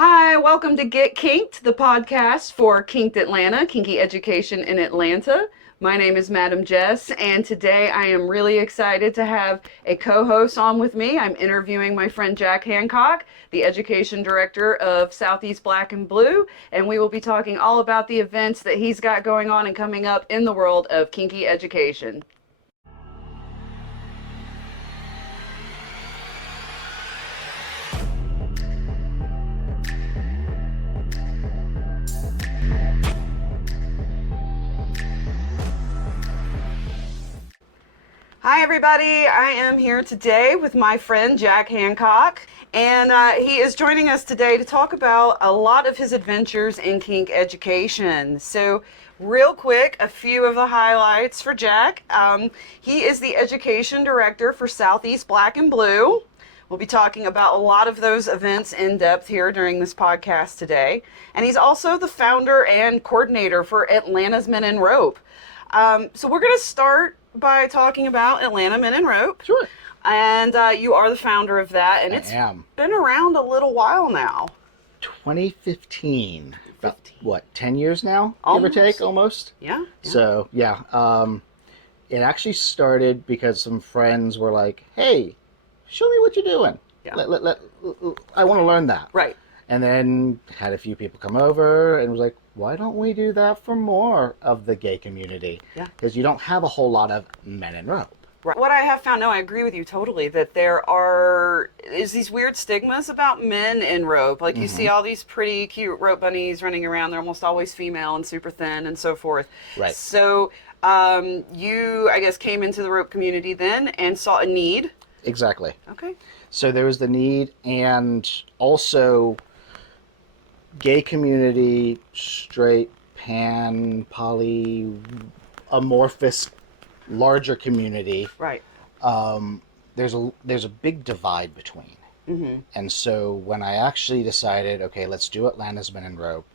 Hi, welcome to Get Kinked, the podcast for Kinked Atlanta, Kinky Education in Atlanta. My name is Madam Jess, and today I am really excited to have a co-host on with me. I'm interviewing my friend Jack Handcock, the Education Director of Southeast Black and Blue, and we will be talking all about the events that he's got going on and coming up in the world of kinky education. Hi, everybody. I am here today with my friend Jack Handcock, and he is joining us today to talk about a lot of his adventures in kink education. So, real quick, a few of the highlights for Jack. He is the Education Director for Southeast Black and Blue. We'll be talking about a lot of those events in depth here during this podcast today. And he's also the founder and coordinator for Atlanta's Men in Rope. So we're going to start by talking about Atlanta Men in Rope. Sure. And you are the founder of that, and it's been around a little while now. 2015. About, what, 10 years now? Almost. Give or take, almost? Yeah. So, it actually started because some friends were like, hey, show me what you're doing. Yeah. I want to learn that. Right. And then had a few people come over and was like, why don't we do that for more of the gay community? Yeah. Because you don't have a whole lot of men in rope. Right. What I have found, no, I agree with you totally, that is these weird stigmas about men in rope. Like you see all these pretty cute rope bunnies running around. They're almost always female and super thin and so forth. Right. So you, I guess, came into the rope community then and saw a need. Exactly. Okay. So there was the need, and also gay community, straight, pan, poly, amorphous, larger community. Right. There's a big divide between. Mm-hmm. And so when I actually decided, okay, let's do Atlanta's Men in Rope,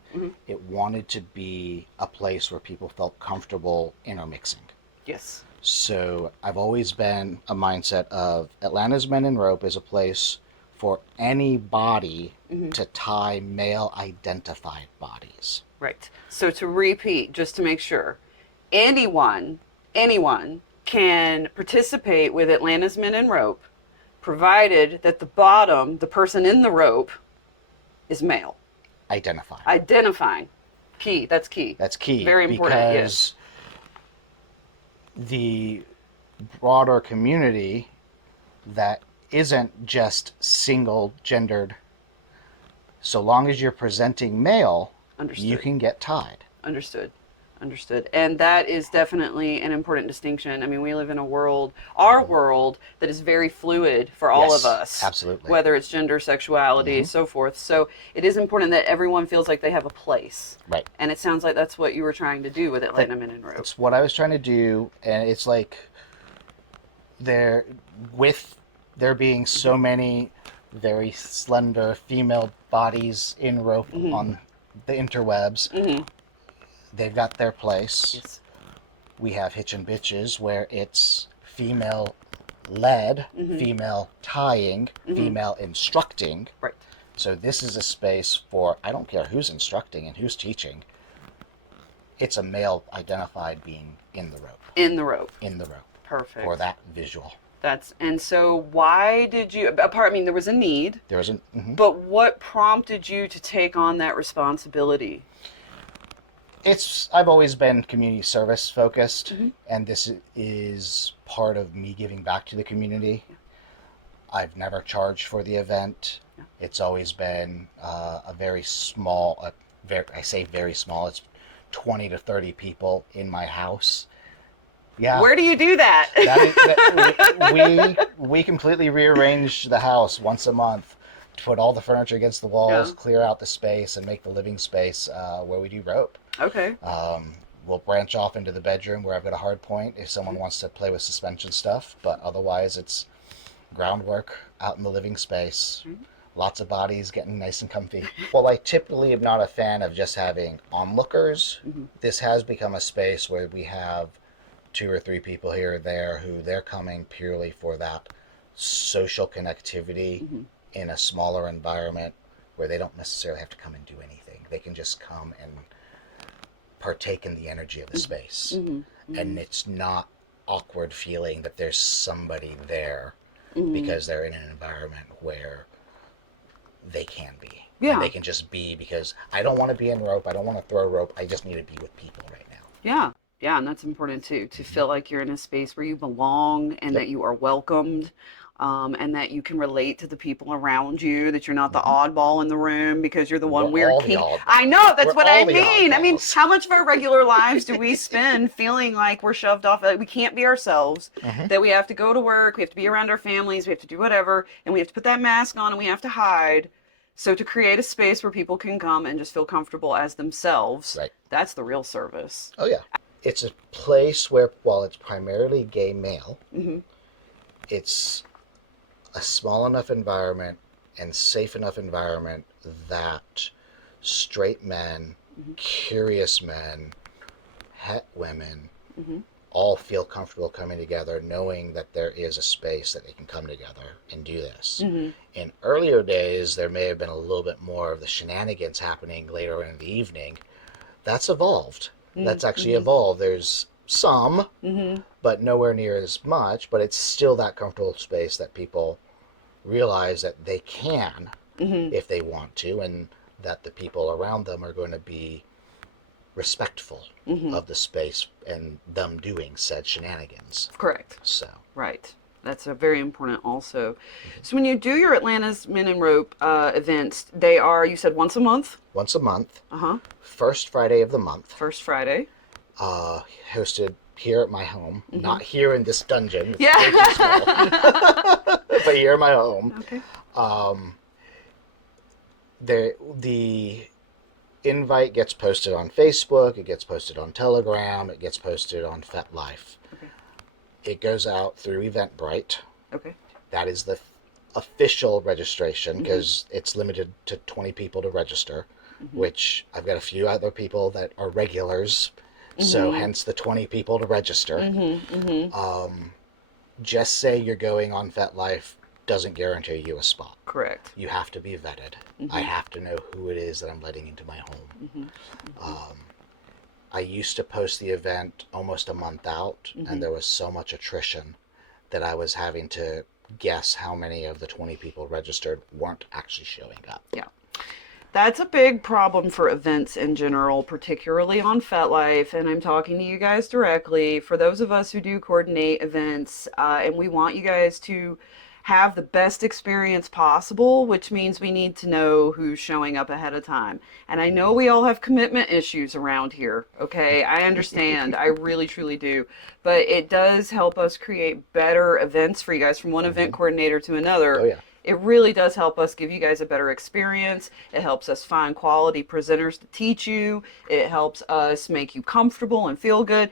it wanted to be a place where people felt comfortable intermixing. Yes. So I've always been a mindset of Atlanta's Men in Rope is a place for anybody to tie male identified bodies. Right. So to repeat, just to make sure, anyone can participate with Atlanta's Men in Rope, provided that the bottom, the person in the rope, is male. Identifying. Key. That's key. That's key. Very important. Because yes. The broader community that isn't just single gendered, so long as you're presenting male, Understood. You can get tied. Understood. And that is definitely an important distinction. I mean, we live in our world that is very fluid for all of us. Absolutely. Whether it's gender, sexuality, so forth. So it is important that everyone feels like they have a place. Right. And it sounds like that's what you were trying to do with Atlanta Men in Rope. It's what I was trying to do, and it's like there being so many very slender female bodies in rope on the interwebs, they've got their place. Yes. We have Hitch and Bitches, where it's female led, female tying, female instructing. Right. So this is a space for, I don't care who's instructing and who's teaching, it's a male identified being in the rope. In the rope. Perfect. For that visual. And so why did you, there was a need. There was But what prompted you to take on that responsibility? I've always been community service focused, and this is part of me giving back to the community. Yeah. I've never charged for the event. Yeah. It's always been a very small, I say very small, it's 20 to 30 people in my house. Yeah. Where do you do that? We completely rearrange the house once a month to put all the furniture against the walls, clear out the space, and make the living space where we do rope. Okay. We'll branch off into the bedroom where I've got a hard point if someone wants to play with suspension stuff, but otherwise it's groundwork out in the living space. Lots of bodies getting nice and comfy. Well, I typically am not a fan of just having onlookers. This has become a space where we have 2 or 3 people here or there who they're coming purely for that social connectivity in a smaller environment where they don't necessarily have to come and do anything. They can just come and partake in the energy of the space. And it's not awkward feeling that there's somebody there because they're in an environment where they can be. Yeah. And they can just be, because I don't want to be in rope. I don't want to throw rope. I just need to be with people right now. Yeah. Yeah, and that's important too, to feel like you're in a space where you belong and that you are welcomed, and that you can relate to the people around you, that you're not the oddball in the room because you're the one We're weird all the kink. oddballs. I know, that's We're what all I the mean. I mean, oddballs. how much of our regular lives do we spend feeling like we're shoved off, like we can't be ourselves, that we have to go to work, we have to be around our families, we have to do whatever, and we have to put that mask on and we have to hide. So to create a space where people can come and just feel comfortable as themselves, Right. that's the real service. Oh, yeah. It's a place where, while it's primarily gay male, it's a small enough environment and safe enough environment that straight men, curious men, het women, all feel comfortable coming together, knowing that there is a space that they can come together and do this. In earlier days, there may have been a little bit more of the shenanigans happening later in the evening. That's evolved. That's actually evolved. There's some, but nowhere near as much, but it's still that comfortable space that people realize that they can if they want to, and that the people around them are going to be respectful of the space and them doing said shenanigans. Correct. So. Right. That's a very important also. So when you do your Atlanta's Men in Rope events, they are, you said, once a month? Once a month. Uh-huh. First Friday of the month. First Friday. Hosted here at my home. Not here in this dungeon. It's Yeah. way too small. But here at my home. Okay. The invite gets posted on Facebook. It gets posted on Telegram. It gets posted on FetLife. Okay. It goes out through Eventbrite. Okay. That is the official registration, because it's limited to 20 people to register, which I've got a few other people that are regulars, so hence the 20 people to register. Just say you're going on FetLife doesn't guarantee you a spot. Correct. You have to be vetted. I have to know who it is that I'm letting into my home. I used to post the event almost a month out, and there was so much attrition that I was having to guess how many of the 20 people registered weren't actually showing up. Yeah. That's a big problem for events in general, particularly on FetLife, and I'm talking to you guys directly. For those of us who do coordinate events, and we want you guys to have the best experience possible, which means we need to know who's showing up ahead of time. And I know we all have commitment issues around here, okay? I understand. I really, truly do. But it does help us create better events for you guys, from one event coordinator to another. Oh, yeah. It really does help us give you guys a better experience. It helps us find quality presenters to teach you. It helps us make you comfortable and feel good.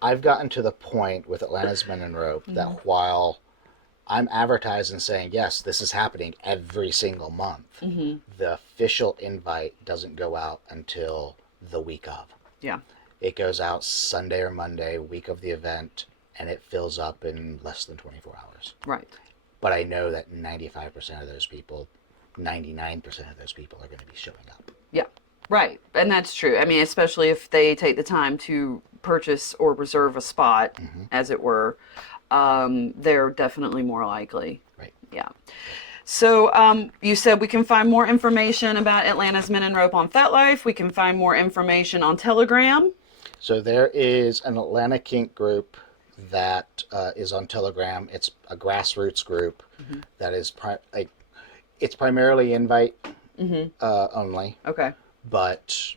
I've gotten to the point with Atlanta's Men in Rope that while I'm advertising saying, yes, this is happening every single month, the official invite doesn't go out until the week of. Yeah. It goes out Sunday or Monday, week of the event, and it fills up in less than 24 hours. Right. But I know that 95% of those people, 99% of those people are going to be showing up. Yeah. Right. And that's true. I mean, especially if they take the time to purchase or reserve a spot, as it were, they're definitely more likely. Right. Yeah. So you said we can find more information about Atlanta's Men in Rope on FetLife. We can find more information on Telegram. So there is an Atlanta Kink group that is on Telegram. It's a grassroots group that is it's primarily invite only. Okay. But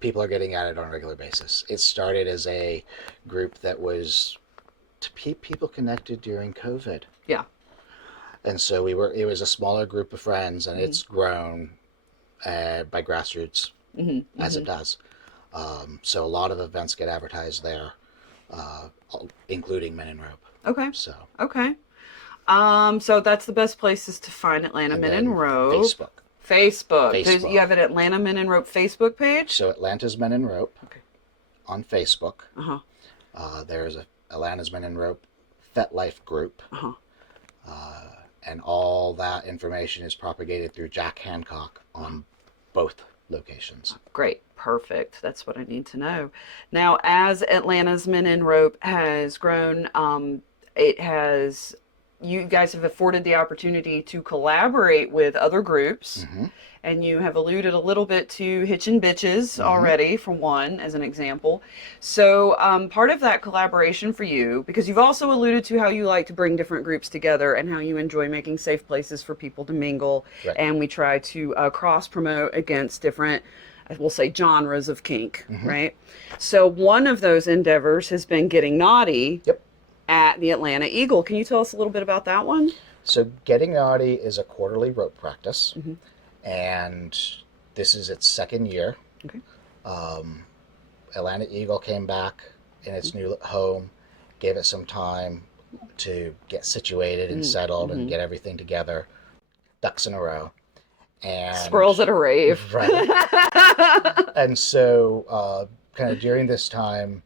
people are getting at it on a regular basis. It started as a group that was to keep people connected during COVID. Yeah. And so it was a smaller group of friends, and it's grown by grassroots as it does. So a lot of events get advertised there, including Men in Rope. Okay. So. Okay. So that's the best places to find Atlanta Men in Rope. Facebook. You have an Atlanta Men in Rope Facebook page? So Atlanta's Men in Rope. Okay. On Facebook. There's a Atlanta's Men in Rope FetLife group. And all that information is propagated through Jack Handcock on both locations. Great. Perfect. That's what I need to know. Now, as Atlanta's Men in Rope has grown, you guys have afforded the opportunity to collaborate with other groups. Mm-hmm. And you have alluded a little bit to Hitchin' Bitches already, for one, as an example. So part of that collaboration for you, because you've also alluded to how you like to bring different groups together and how you enjoy making safe places for people to mingle. Right. And we try to cross-promote against different, we'll say, genres of kink, right? So one of those endeavors has been Getting Naughty at the Atlanta Eagle. Can you tell us a little bit about that one? So Getting Naughty is a quarterly rope practice. And this is its second year. Okay. Atlanta Eagle came back in its new home, gave it some time to get situated and settled and get everything together, ducks in a row. And Squirrels at a rave. Right. And so kind of during this time,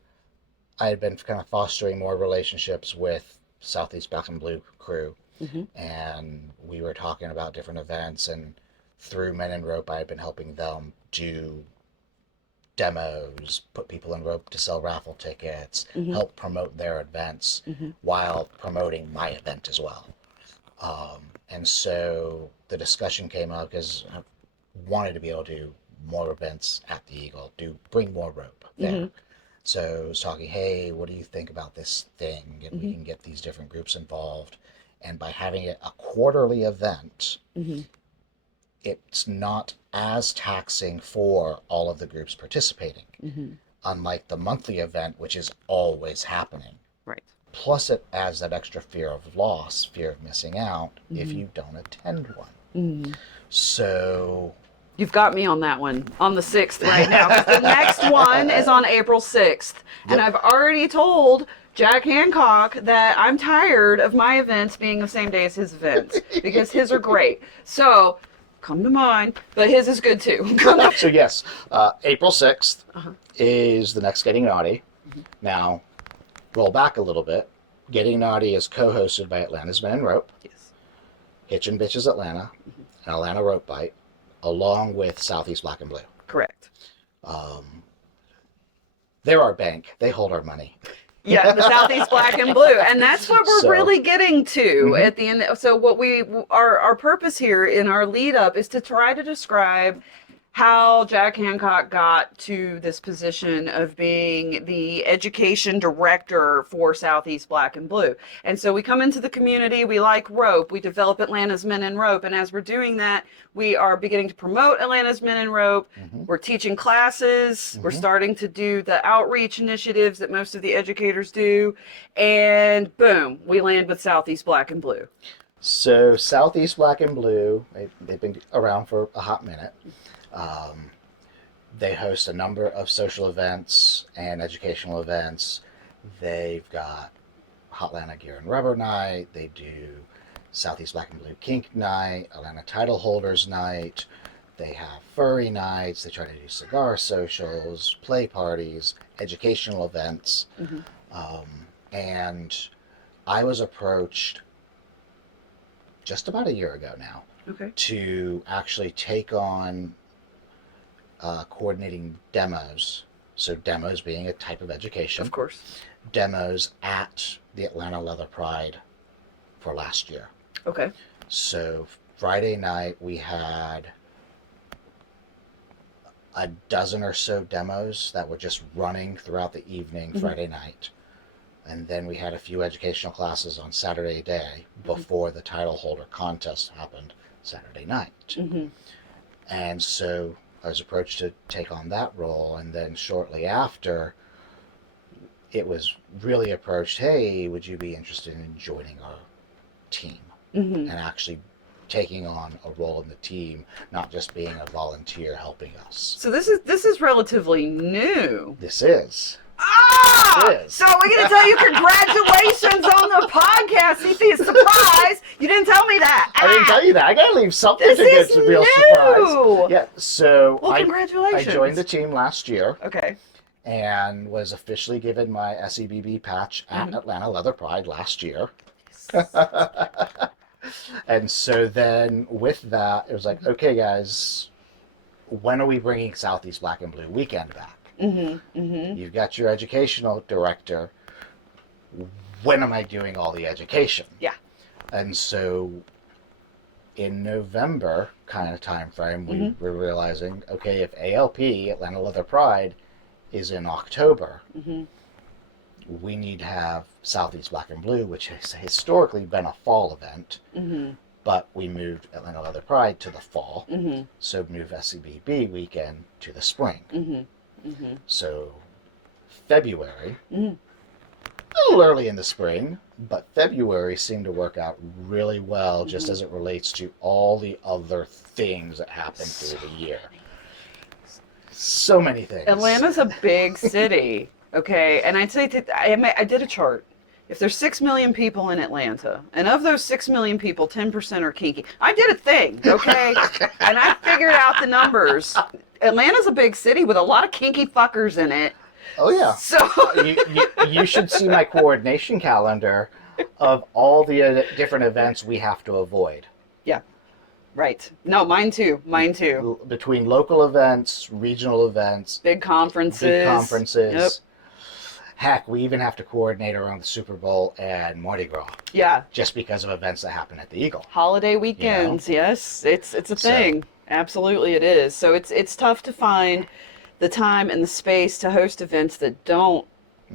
I had been kind of fostering more relationships with Southeast Black and Blue crew. And we were talking about different events, and through Men in Rope, I had been helping them do demos, put people in rope to sell raffle tickets, help promote their events while promoting my event as well. And so the discussion came up because I wanted to be able to do more events at the Eagle, bring more rope there. So I was talking, hey, what do you think about this thing? And we can get these different groups involved. And by having it a quarterly event, it's not as taxing for all of the groups participating, unlike the monthly event, which is always happening. Right. Plus, it adds that extra fear of loss, fear of missing out if you don't attend one. So you've got me on that one, on the 6th right now. 'Cause the next one is on April 6th. And I've already told Jack Handcock that I'm tired of my events being the same day as his events, because his are great. So come to mine, but his is good too. So yes, April 6th is the next Getting Naughty. Now, roll back a little bit. Getting Naughty is co-hosted by Atlanta's Men in Rope, Hitchin' Bitches Atlanta, and Atlanta Rope Bite, along with Southeast Black and Blue. Correct. They're our bank. They hold our money. Yeah, the Southeast Black and Blue, and that's what we're really getting to at the end. So what our purpose here in our lead up is to try to describe how Jack Handcock got to this position of being the education director for Southeast Black and Blue. And so we come into the community, we like rope, we develop Atlanta's Men in Rope, and as we're doing that, we are beginning to promote Atlanta's Men in Rope. We're teaching classes, we're starting to do the outreach initiatives that most of the educators do, and boom, we land with Southeast Black and Blue. So Southeast Black and Blue, they've been around for a hot minute. They host a number of social events and educational events. They've got Hotlanta Gear and Rubber Night. They do Southeast Black and Blue Kink Night, Atlanta Title Holders Night. They have furry nights. They try to do cigar socials, play parties, educational events. And I was approached just about a year ago now to actually take on coordinating demos. So demos being a type of education. Of course. Demos at the Atlanta Leather Pride for last year. Okay. So Friday night we had a dozen or so demos that were just running throughout the evening Friday night. And then we had a few educational classes on Saturday day before the title holder contest happened Saturday night. And so I was approached to take on that role, and then shortly after, it was really approached, hey, would you be interested in joining our team? And actually taking on a role in the team, not just being a volunteer helping us. So this is relatively new. This is. So we're going to tell you congratulations on the podcast. See, surprise. You didn't tell me that. I didn't tell you that. I got to leave something to get a real surprise. Yeah, so well, congratulations. I joined the team last year. Okay. And was officially given my SEBB patch at Atlanta Leather Pride last year. And so then with that, it was like, okay, guys, when are we bringing Southeast Black and Blue Weekend back? You've got your educational director. When am I doing all the education? Yeah. And so in November kind of time frame, we were realizing, okay, if ALP, Atlanta Leather Pride, is in October, we need to have Southeast Black and Blue, which has historically been a fall event, but we moved Atlanta Leather Pride to the fall, so move SCBB weekend to the spring. So February, a little early in the spring, but February seemed to work out really well just as it relates to all the other things that happen through the year. So many things. Atlanta's a big city, okay? And I'd say that I did a chart. If there's 6 million people in Atlanta, and of those 6 million people, 10% are kinky. I did a thing, okay? And I figured out the numbers. Atlanta's a big city with a lot of kinky fuckers in it. Oh, yeah. So you should see my coordination calendar of all the different events we have to avoid. Yeah. Right. No, mine too. Mine too. Between local events, regional events, big conferences. Yep. Heck, we even have to coordinate around the Super Bowl and Mardi Gras. Yeah. Just because of events that happen at the Eagle. Holiday weekends, yes. It's a thing. Absolutely it is. So it's tough to find the time and the space to host events that don't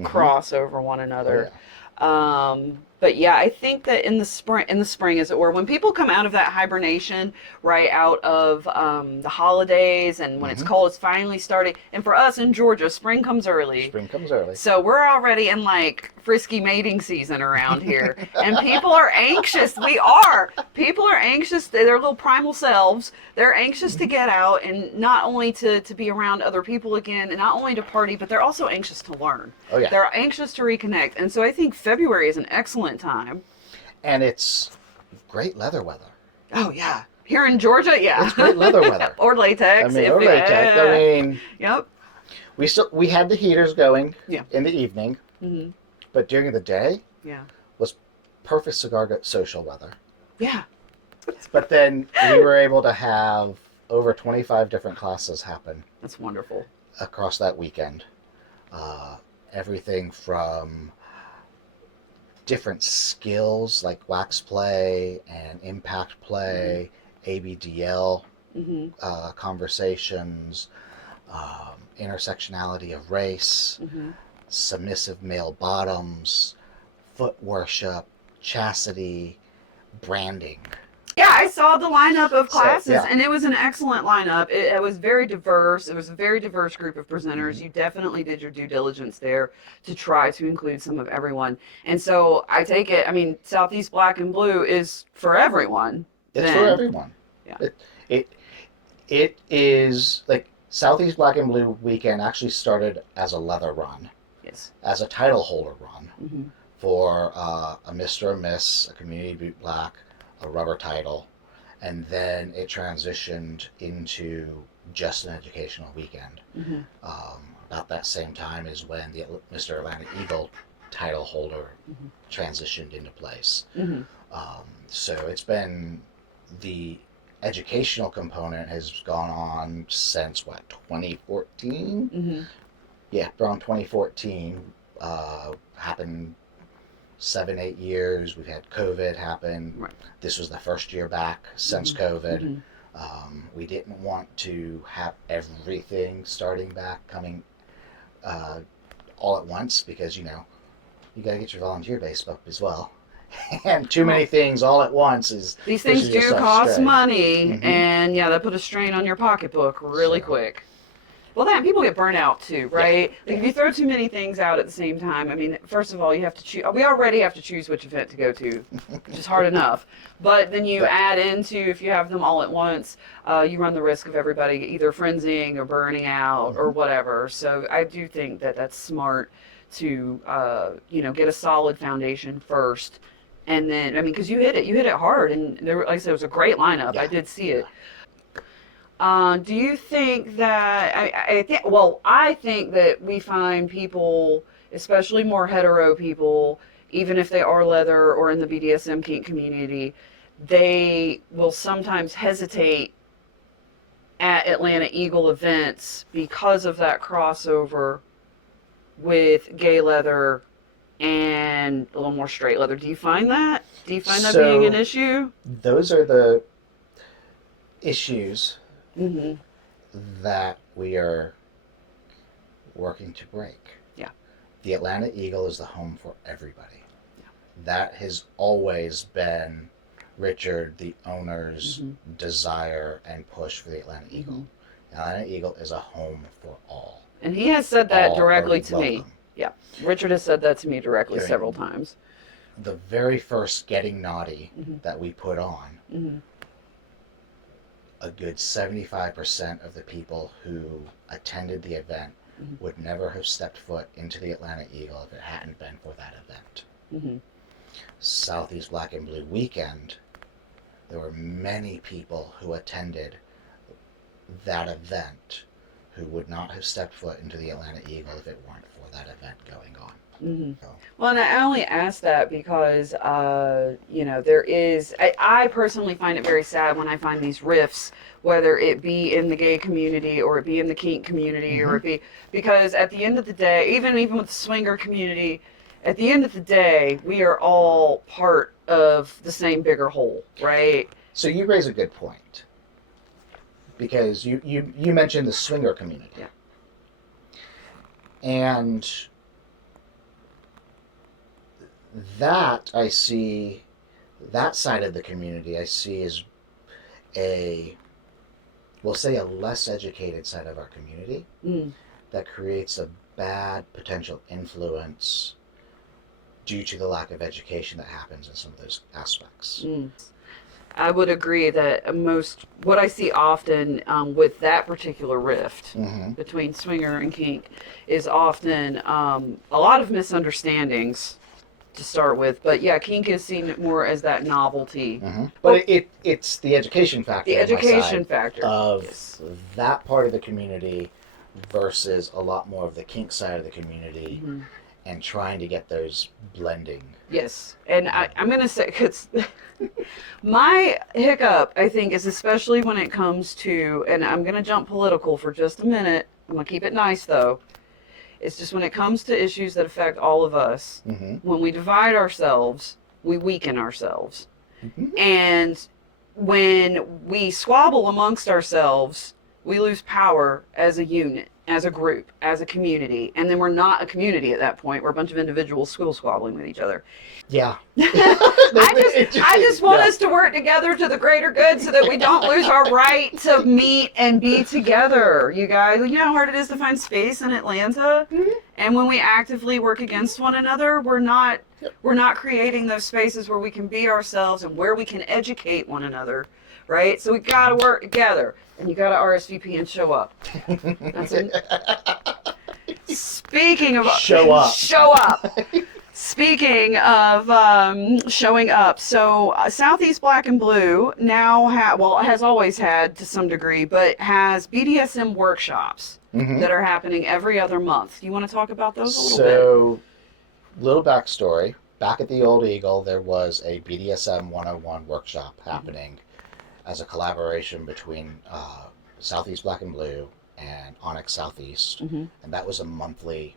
cross over one another. Oh, yeah. But yeah, I think that in the spring, as it were, when people come out of that hibernation, right, out of the holidays, and when it's cold, it's finally starting. And for us in Georgia, spring comes early. Spring comes early. So we're already in like frisky mating season around here. And people are anxious. We are. People are anxious. Their little primal selves. They're anxious to get out and not only to be around other people again, and not only to party, but they're also anxious to learn. Oh, yeah. They're anxious to reconnect. And so I think February is an excellent time. And it's great leather weather. Oh, yeah. Here in Georgia, yeah. It's great leather weather. Or latex. Yep. We had the heaters going Yeah. in the evening, but during the day was perfect cigar social weather. Yeah. But then we were able to have over 25 different classes happen. That's wonderful. Across that weekend. Everything from different skills like wax play and impact play, ABDL conversations, intersectionality of race, submissive male bottoms, foot worship, chastity, branding. Yeah, I saw the lineup of classes, and it was an excellent lineup. It was very diverse. It was a very diverse group of presenters. You definitely did your due diligence there to try to include some of everyone. And so I take it, I mean, Southeast Black and Blue is for everyone. It's for everyone. Yeah. It is, like, Southeast Black and Blue weekend actually started as a leather run. Yes. As a title holder run for a Mr. or Miss, a Community Boot Black, a rubber title, and then it transitioned into just an educational weekend. About that same time is when the Mr. Atlantic Eagle title holder transitioned into place. So it's been, the educational component has gone on since 2014? Yeah, around 2014. Happened 7-8 years. We've had COVID happen. Right. This was the first year back since COVID. We didn't want to have everything starting back coming all at once, because you got to get your volunteer base up as well. And too many things all at once is, these things do cost money, and that put a strain on your pocketbook really quick. Well, then people get burnt out too, right? Like if you throw too many things out at the same time, I mean, first of all, you have to choose. We already have to choose which event to go to, which is hard enough. But then you add into, if you have them all at once, you run the risk of everybody either frenzying or burning out or whatever. So I do think that that's smart to, get a solid foundation first. And then, I mean, because you hit it hard. And there, like I said, it was a great lineup. I did see it. Do you think that, I think that we find people, especially more hetero people, even if they are leather or in the BDSM kink community, they will sometimes hesitate at Atlanta Eagle events because of that crossover with gay leather and a little more straight leather. Do you find that? Do you find that being an issue? Those are the issues Mm-hmm. that we are working to break. Yeah. The Atlanta Eagle is the home for everybody. Yeah. That has always been Richard, the owner's Mm-hmm. desire and push for the Atlanta Eagle. Mm-hmm. Atlanta Eagle is a home for all. And he has said that All directly are to me. welcome. Yeah. Richard has said that to me directly Hearing several times. The very first Getting Naughty Mm-hmm. that we put on, Mm-hmm. a good 75% of the people who attended the event Mm-hmm. would never have stepped foot into the Atlanta Eagle if it hadn't been for that event. Mm-hmm. Southeast Black and Blue weekend, there were many people who attended that event who would not have stepped foot into the Atlanta Eagle if it weren't for that event going on. Mm-hmm. So, Well, and I only ask that because, there is, I personally find it very sad when I find these rifts, whether it be in the gay community or it be in the kink community or it be, because at the end of the day, even with the swinger community, at the end of the day, we are all part of the same bigger whole, right? so you raise a good point. Because you mentioned the swinger community. Yeah. And that I see, that side of the community I see as we'll say a less educated side of our community that creates a bad potential influence due to the lack of education that happens in some of those aspects. I would agree that what I see often with that particular rift between swinger and kink is often a lot of misunderstandings to start with. But yeah, kink is seen more as that novelty. But it's the education factor. The on my education side factor of yes. that part of the community versus a lot more of the kink side of the community. And trying to get those blending. Yes, and I'm going to say, because my hiccup, I think, is especially when it comes to, and I'm going to jump political for just a minute, I'm going to keep it nice though, it's just when it comes to issues that affect all of us, when we divide ourselves, we weaken ourselves. And when we squabble amongst ourselves, we lose power as a unit, as a group, as a community. And then we're not a community at that point. We're a bunch of individuals squabbling with each other. Yeah. I just want us to work together to the greater good so that we don't lose our right to meet and be together. You guys, you know how hard it is to find space in Atlanta? And when we actively work against one another, we're not creating those spaces where we can be ourselves and where we can educate one another. Right? So we got to work together. And you got to RSVP and show up. That's it. Speaking of show up. Speaking of showing up, so Southeast Black and Blue now has always had to some degree, but has BDSM workshops that are happening every other month. Do you want to talk about those a little bit? So, little backstory. Back at the Old Eagle, there was a BDSM 101 workshop happening as a collaboration between Southeast Black and Blue and Onyx Southeast. And that was a monthly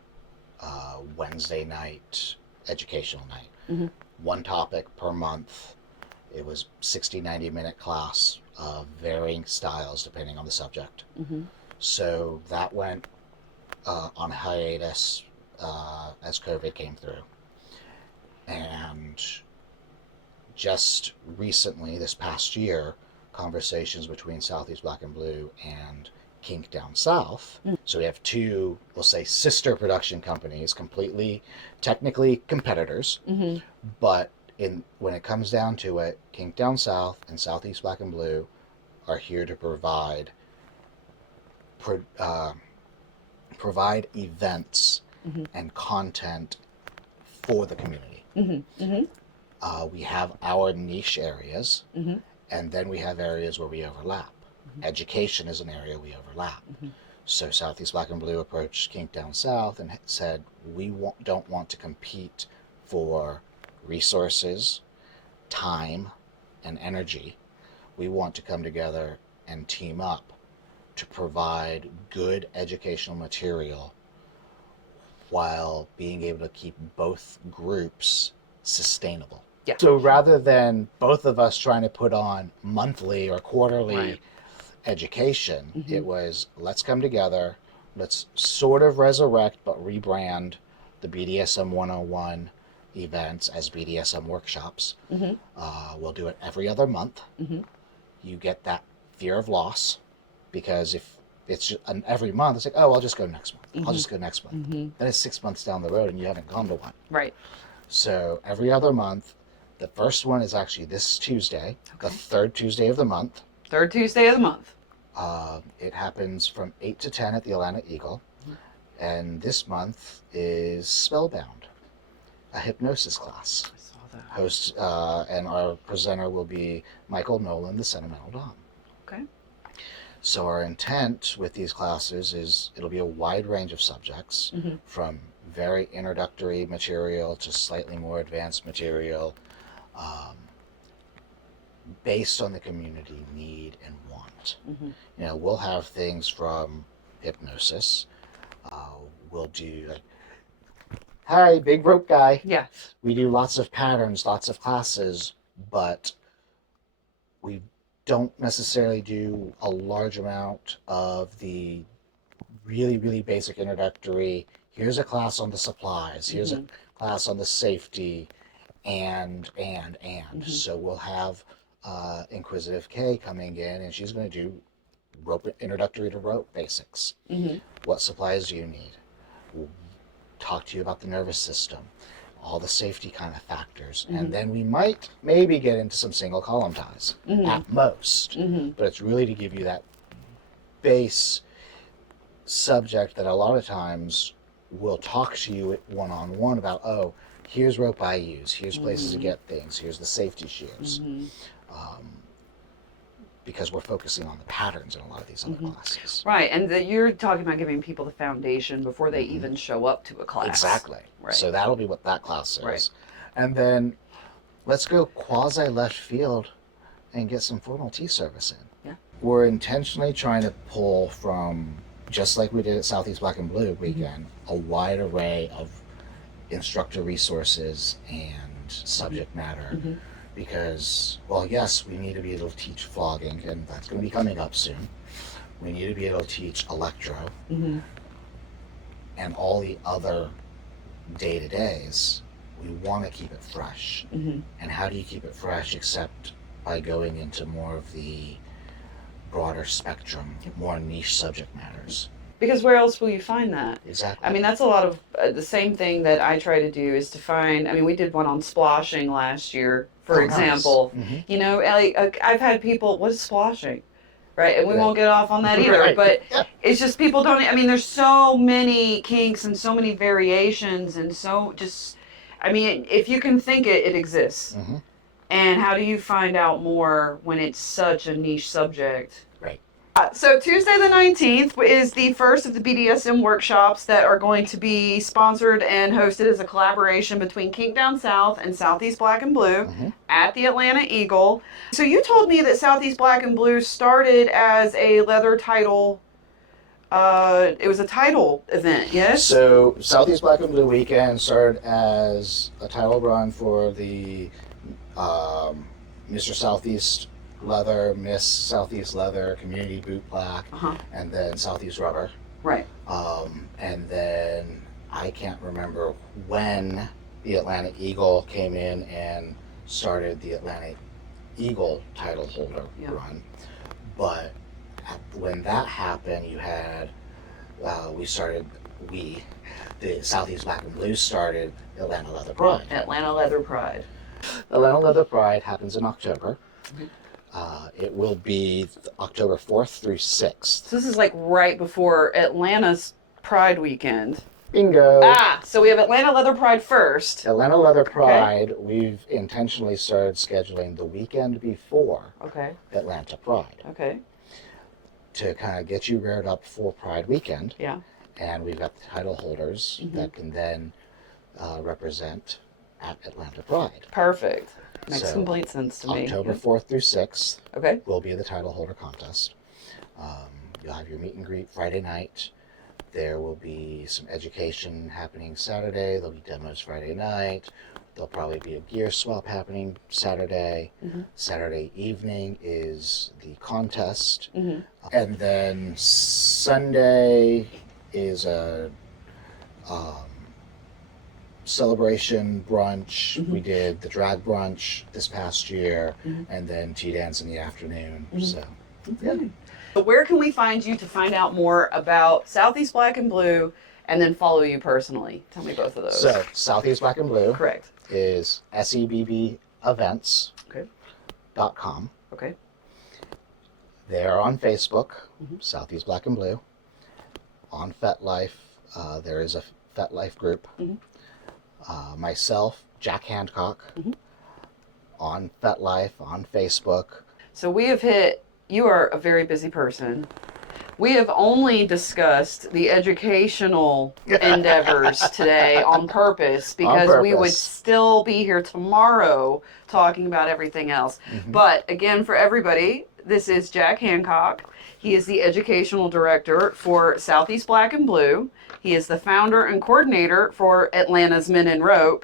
Wednesday night educational night. One topic per month. It was 60-90 minute class of varying styles depending on the subject. So that went on hiatus as COVID came through. And just recently, this past year, conversations between Southeast Black and Blue and Kink Down South. So we have two, we'll say, sister production companies, completely technically competitors, but when it comes down to it, Kink Down South and Southeast Black and Blue are here to provide events and content for the community. We have our niche areas, and then we have areas where we overlap. Education is an area we overlap. So Southeast Black and Blue approached Kink Down South and said, we don't want to compete for resources, time, and energy. We want to come together and team up to provide good educational material while being able to keep both groups sustainable. Yeah. So rather than both of us trying to put on monthly or quarterly education, it was, let's come together, let's sort of resurrect but rebrand the BDSM 101 events as BDSM workshops. We'll do it every other month. You get that fear of loss, because if it's every month, it's like, oh, I'll just go next month. I'll just go next month. Then it's 6 months down the road and you haven't gone to one. Right. So every other month. The first one is actually this Tuesday, the third Tuesday of the month. Third Tuesday of the month. It happens from 8 to 10 at the Atlanta Eagle. And this month is Spellbound, a hypnosis class. I saw that. Host and our presenter will be Michael Nolan, the Sentimental Dom. Okay. So our intent with these classes is it'll be a wide range of subjects, from very introductory material to slightly more advanced material, based on the community need and want. You know, we'll have things from hypnosis. We'll do like, hi, big rope guy. Yes. We do lots of patterns, lots of classes, but we don't necessarily do a large amount of the really, really basic introductory. Here's a class on the supplies. Here's a class on the safety, and. So we'll have Inquisitive K coming in, and she's going to do rope introductory to rope basics. What supplies do you need? We'll talk to you about the nervous system, all the safety kind of factors, and then we might maybe get into some single column ties at most. But it's really to give you that base subject that a lot of times will talk to you one-on-one about, oh, here's rope I use, here's places to get things, here's the safety shears. Because we're focusing on the patterns in a lot of these other classes. Right, and you're talking about giving people the foundation before they even show up to a class. Exactly. Right. So that'll be what that class is. Right. And then let's go quasi left field and get some formal tea service in. Yeah. We're intentionally trying to pull from, just like we did at Southeast Black and Blue weekend, a wide array of instructor resources and subject matter. Because, well, yes, we need to be able to teach flogging, and that's going to be coming up soon. We need to be able to teach electro, and all the other day-to-days. We want to keep it fresh. And how do you keep it fresh except by going into more of the broader spectrum, more niche subject matters? Because where else will you find that? Exactly. I mean, that's a lot of the same thing that I try to do is to find, I mean, we did one on splashing last year, for example. Nice. You know, like, I've had people, what is splashing? Right, and we Right. won't get off on that either, Right. but Yeah. it's just people don't, I mean, there's so many kinks and so many variations and so just, I mean, if you can think it, it exists. And how do you find out more when it's such a niche subject? Right. So Tuesday the 19th is the first of the BDSM workshops that are going to be sponsored and hosted as a collaboration between Kink Down South and Southeast Black and Blue at the Atlanta Eagle. So you told me that Southeast Black and Blue started as a leather title. It was a title event, yes? So Southeast Black and Blue weekend started as a title run for the Mr. Southeast Leather, Miss Southeast Leather, Community Boot Black, and then Southeast Rubber. Right. And then I can't remember when the Atlanta Eagle came in and started the Atlanta Eagle title holder run. But when that happened, you had, the Southeast Black and Blue started Atlanta Leather Pride. Atlanta Leather Pride. Atlanta Leather Pride happens in October. It will be October 4th through 6th. So this is like right before Atlanta's Pride weekend. Bingo! So we have Atlanta Leather Pride first. Atlanta Leather Pride, we've intentionally started scheduling the weekend before Atlanta Pride Okay. to kind of get you reared up for Pride weekend. Yeah. And we've got the title holders that can then represent at Atlanta Pride. Perfect. Makes So, complete sense to me. October 4th through 6th Okay. will be the title holder contest. You'll have your meet and greet Friday night. There will be some education happening Saturday. There'll be demos Friday night. There'll probably be a gear swap happening Saturday. Saturday evening is the contest. And then Sunday is a celebration brunch. We did the drag brunch this past year, and then tea dance in the afternoon. So, yeah. So where can we find you to find out more about Southeast Black and Blue and then follow you personally? Tell me both of those. So, Southeast Black and Blue Correct. is sebbevents.com. Okay. They are on Facebook, Southeast Black and Blue. On FetLife, there is a FetLife group. Myself, Jack Handcock, on FetLife, on Facebook. So you are a very busy person. We have only discussed the educational endeavors today on purpose because we would still be here tomorrow talking about everything else. But again, for everybody, this is Jack Handcock. He is the educational director for Southeast Black and Blue. He is the founder and coordinator for Atlanta's Men in Rope.